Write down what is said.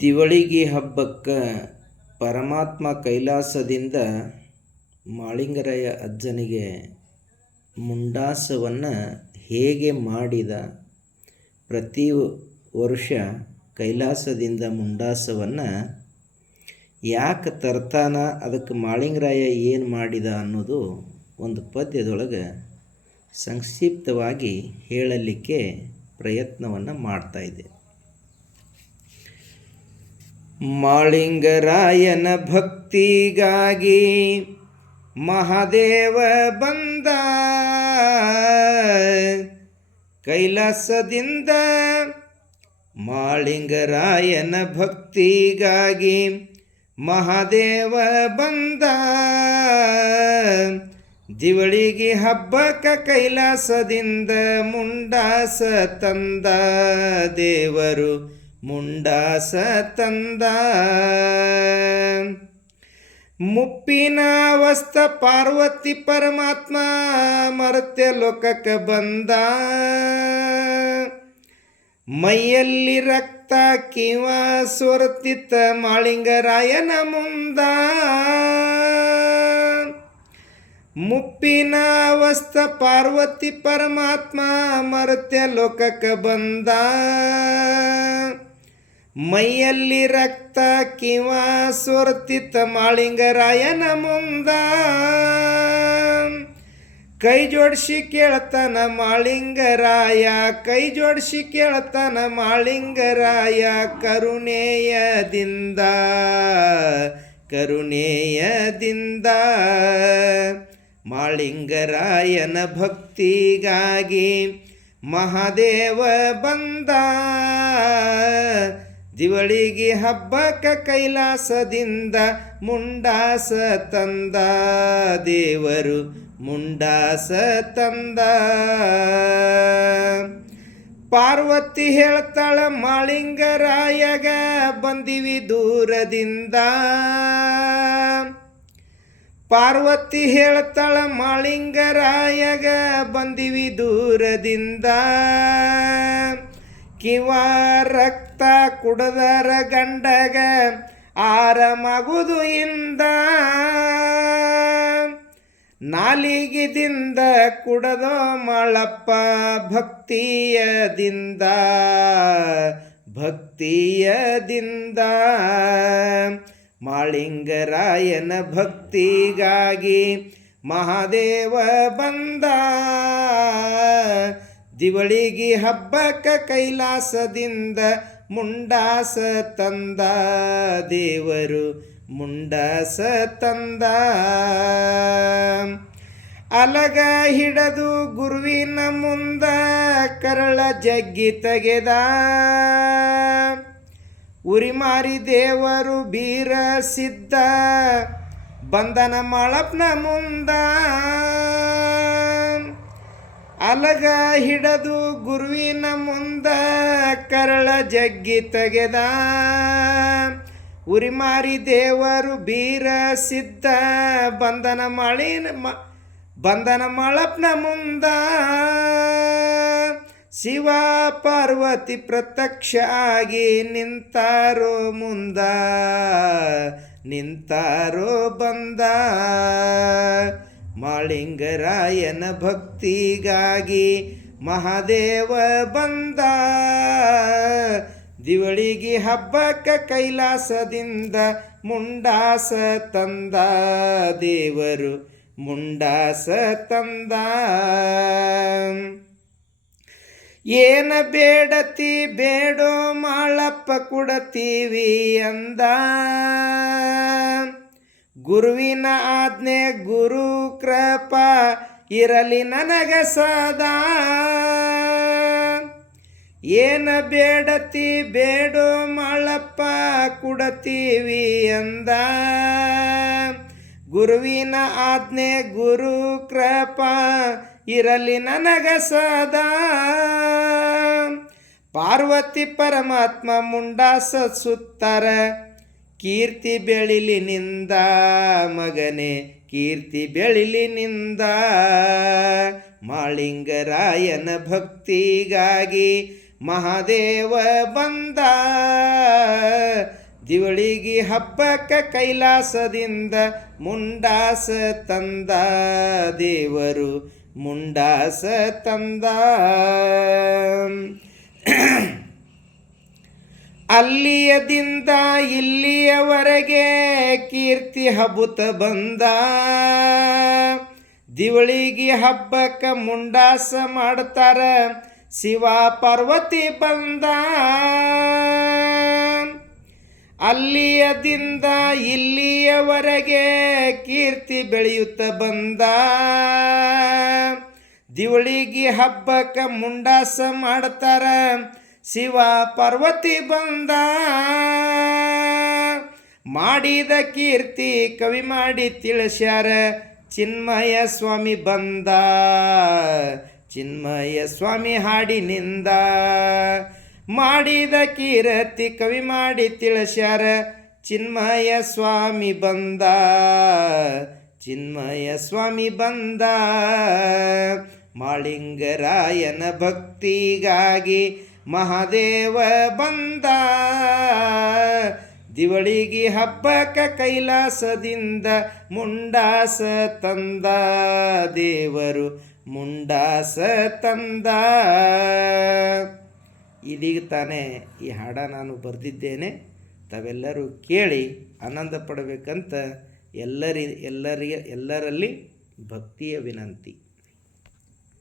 ದಿವಳಿಗಿ ಹಬ್ಬಕ್ಕೆ ಪರಮಾತ್ಮ ಕೈಲಾಸದಿಂದ ಮಾಳಿಂಗರಾಯ ಅಜ್ಜನಿಗೆ ಮುಂಡಾಸವನ್ನು ಹೇಗೆ ಮಾಡಿದ. ಪ್ರತಿ ವರ್ಷ ಕೈಲಾಸದಿಂದ ಮುಂಡಾಸವನ್ನು ಯಾಕೆ ತರ್ತಾನ, ಅದಕ್ಕೆ ಮಾಳಿಂಗರಾಯ ಏನು ಮಾಡಿದ ಅನ್ನೋದು ಒಂದು ಪದ್ಯದೊಳಗೆ ಸಂಕ್ಷಿಪ್ತವಾಗಿ ಹೇಳಲಿಕ್ಕೆ ಪ್ರಯತ್ನವನ್ನು ಮಾಡ್ತಾಯಿದೆ. ಮಾಳಿಂಗರಾಯನ ಭಕ್ತಿಗಾಗಿ ಮಹಾದೇವ ಬಂದ, ಕೈಲಾಸದಿಂದ ಮಾಳಿಂಗರಾಯನ ಭಕ್ತಿಗಾಗಿ ಮಹಾದೇವ ಬಂದ. ದಿವಳಿಗಿ ಹಬ್ಬಕ್ಕೆ ಕೈಲಾಸದಿಂದ ಮುಂಡಾಸ ತಂದ, ದೇವರು ಮುಂಡಾಸ ತಂದ. ಮುಪ್ಪಿನ ಅವಸ್ಥ ಪಾರ್ವತಿ ಪರಮಾತ್ಮ ಮರ್ತ್ಯ ಲೋಕಕ್ಕೆ ಬಂದ. ಮೈಯಲ್ಲಿ ರಕ್ತ ಕಿವ ಸೊರತಿತ್ತ ಮಾಳಿಂಗರಾಯನ ಮುಂದ. ಮುಪ್ಪಿನ ಅವಸ್ಥ ಪಾರ್ವತಿ ಪರಮಾತ್ಮ ಮರ್ತ್ಯ ಲೋಕಕ್ಕೆ ಬಂದ. ಮೈಯಲ್ಲಿ ರಕ್ತ ಕಿವ ಸೊರತಿತ್ತ ಮಾಳಿಂಗರಾಯನ ಮುಂದ. ಕೈ ಜೋಡಿಸಿ ಕೇಳ್ತಾನ ಮಾಳಿಂಗರಾಯ, ಕೈ ಜೋಡಿಸಿ ಕೇಳ್ತಾನ ಮಾಳಿಂಗರಾಯ, ಕರುಣೆಯದಿಂದ ಕರುಣೆಯದಿಂದ. ಮಾಳಿಂಗರಾಯನ ಭಕ್ತಿಗಾಗಿ ಮಹಾದೇವ ಬಂದ. ದಿವಳಿಗಿ ಹಬ್ಬಕ್ಕೆ ಕೈಲಾಸದಿಂದ ಮುಂಡಾಸ ತಂದ, ದೇವರು ಮುಂಡಾಸ ತಂದ. ಪಾರ್ವತಿ ಹೇಳ್ತಾಳ ಮಾಳಿಂಗರಾಯಗ ಬಂದಿವಿ ದೂರದಿಂದ. ಪಾರ್ವತಿ ಹೇಳ್ತಾಳ ಮಾಳಿಂಗರಾಯಗ ಬಂದಿವಿ ದೂರದಿಂದ. ಕಿವ ರಕ್ತ ಕುಡದರ ಗಂಡಗ ಆರಾಮಾಗುವುದು ಇಂದ. ನಾಲಿಗೆದಿಂದ ಕುಡದೋ ಮಳಪ್ಪ ಭಕ್ತಿಯದಿಂದ ಭಕ್ತಿಯದಿಂದ. ಮಾಳಿಂಗರಾಯನ ಭಕ್ತಿಗಾಗಿ ಮಹಾದೇವ ಬಂದ. ದಿವಳಿಗಿ ಹಬ್ಬಕ್ಕೆ ಕೈಲಾಸದಿಂದ ಮುಂಡಾಸ ತಂದ, ದೇವರು ಮುಂಡಾಸ ತಂದ. ಅಲಗ ಹಿಡದು ಗುರುವಿನ ಮುಂದ ಕರಳ ಜಗ್ಗಿ ತೆಗೆದ. ಉರಿಮಾರಿ ದೇವರು ಬೀರ ಸಿದ್ಧ ಬಂದನ ಮಾಳಪ್ಪನ ಮುಂದ. ಅಲಗ ಹಿಡದು ಗುರುವಿನ ಮುಂದ ಕರಳ ಜಗ್ಗಿ ತೆಗೆದ. ಉರಿಮಾರಿ ದೇವರು ಬೀರ ಸಿದ್ಧ ಬಂದನ ಮಾಳಪ್ಪನ ಮುಂದ. ಶಿವ ಪಾರ್ವತಿ ಪ್ರತ್ಯಕ್ಷ ಆಗಿ ನಿಂತಾರೋ ಮುಂದ, ನಿಂತಾರೋ ಬಂದ. ಮಾಳಿಂಗರಾಯನ ಭಕ್ತಿಗಾಗಿ ಮಹಾದೇವ ಬಂದ. ದಿವಳಿಗಿ ಹಬ್ಬಕ್ಕೆ ಕೈಲಾಸದಿಂದ ಮುಂಡಾಸ ತಂದ, ದೇವರು ಮುಂಡಾಸ ತಂದ. ಏನ ಬೇಡತಿ ಬೇಡೋ ಮಾಳಪ್ಪ ಕೊಡತೀವಿ ಅಂದ. ಗುರುವಿನ ಆಜ್ಞೆ ಗುರು ಕೃಪಾ ಇರಲಿ ನನಗ ಸದಾ. ಏನ ಬೇಡತಿ ಬೇಡೋ ಮಾಳಪ್ಪ ಕೊಡತೀವಿ ಅಂದ. ಗುರುವಿನ ಆಜ್ಞೆ ಗುರು ಕೃಪಾ ಇರಲಿ ನನಗ ಸದಾ. ಪಾರ್ವತಿ ಪರಮಾತ್ಮ ಮುಂಡಾಸ ಸುತ್ತರ, ಕೀರ್ತಿ ಬೆಳಿಲಿ ನಿಂದ ಮಗನೇ ಕೀರ್ತಿ ಬೆಳಿಲಿ ನಿಂದ. ಮಾಳಿಂಗರಾಯನ ಭಕ್ತಿಗಾಗಿ ಮಹಾದೇವ ಬಂದ ದಿವಳಿಗಿ ಹಬ್ಬಕ್ಕ ಕೈಲಾಸದಿಂದ ಮುಂಡಾಸ ತಂದ ದೇವರು ಮುಂಡಾಸ ತಂದ ಅಲ್ಲಿಯದಿಂದ ಇಲ್ಲಿಯವರೆಗೆ ಕೀರ್ತಿ ಹಬ್ಬುತ್ತ ಬಂದ ದಿವಳಿಗಿ ಹಬ್ಬಕ್ಕ ಮುಂಡಾಸ ಮಾಡ್ತಾರ ಶಿವ ಪಾರ್ವತಿ ಬಂದ ಅಲ್ಲಿಯದಿಂದ ಇಲ್ಲಿಯವರೆಗೆ ಕೀರ್ತಿ ಬೆಳೆಯುತ್ತ ಬಂದ ದಿವಳಿಗಿ ಹಬ್ಬಕ್ಕ ಮುಂಡಾಸ ಮಾಡ್ತಾರ ಶಿವ ಪಾರ್ವತಿ ಬಂದ ಮಾಡಿದ ಕೀರ್ತಿ ಕವಿ ಮಾಡಿ ತಿಳಿಸ್ಯಾರ ಚಿನ್ಮಯ ಸ್ವಾಮಿ ಬಂದ ಚಿನ್ಮಯ ಸ್ವಾಮಿ ಹಾಡಿನಿಂದ ಮಾಡಿದ ಕೀರ್ತಿ ಕವಿ ಮಾಡಿ ತಿಳಿಸ್ಯಾರ ಚಿನ್ಮಯ ಸ್ವಾಮಿ ಬಂದ ಚಿನ್ಮಯ ಸ್ವಾಮಿ ಬಂದ ಮಾಳಿಂಗರಾಯನ ಭಕ್ತಿಗಾಗಿ ಮಹಾದೇವ ಬಂದ ದಿವಳಿಗಿ ಹಬ್ಬಕ್ಕ ಕೈಲಾಸದಿಂದ ಮುಂಡಾಸ ತಂದ ದೇವರು ಮುಂಡಾಸ ತಂದ. ಇದೀಗ ತಾನೇ ಈ ಹಾಡ ನಾನು ಬರೆದಿದ್ದೇನೆ. ತಾವೆಲ್ಲರೂ ಕೇಳಿ ಆನಂದ ಪಡಬೇಕಂತ ಎಲ್ಲರಲ್ಲಿ ಭಕ್ತಿಯ ವಿನಂತಿ.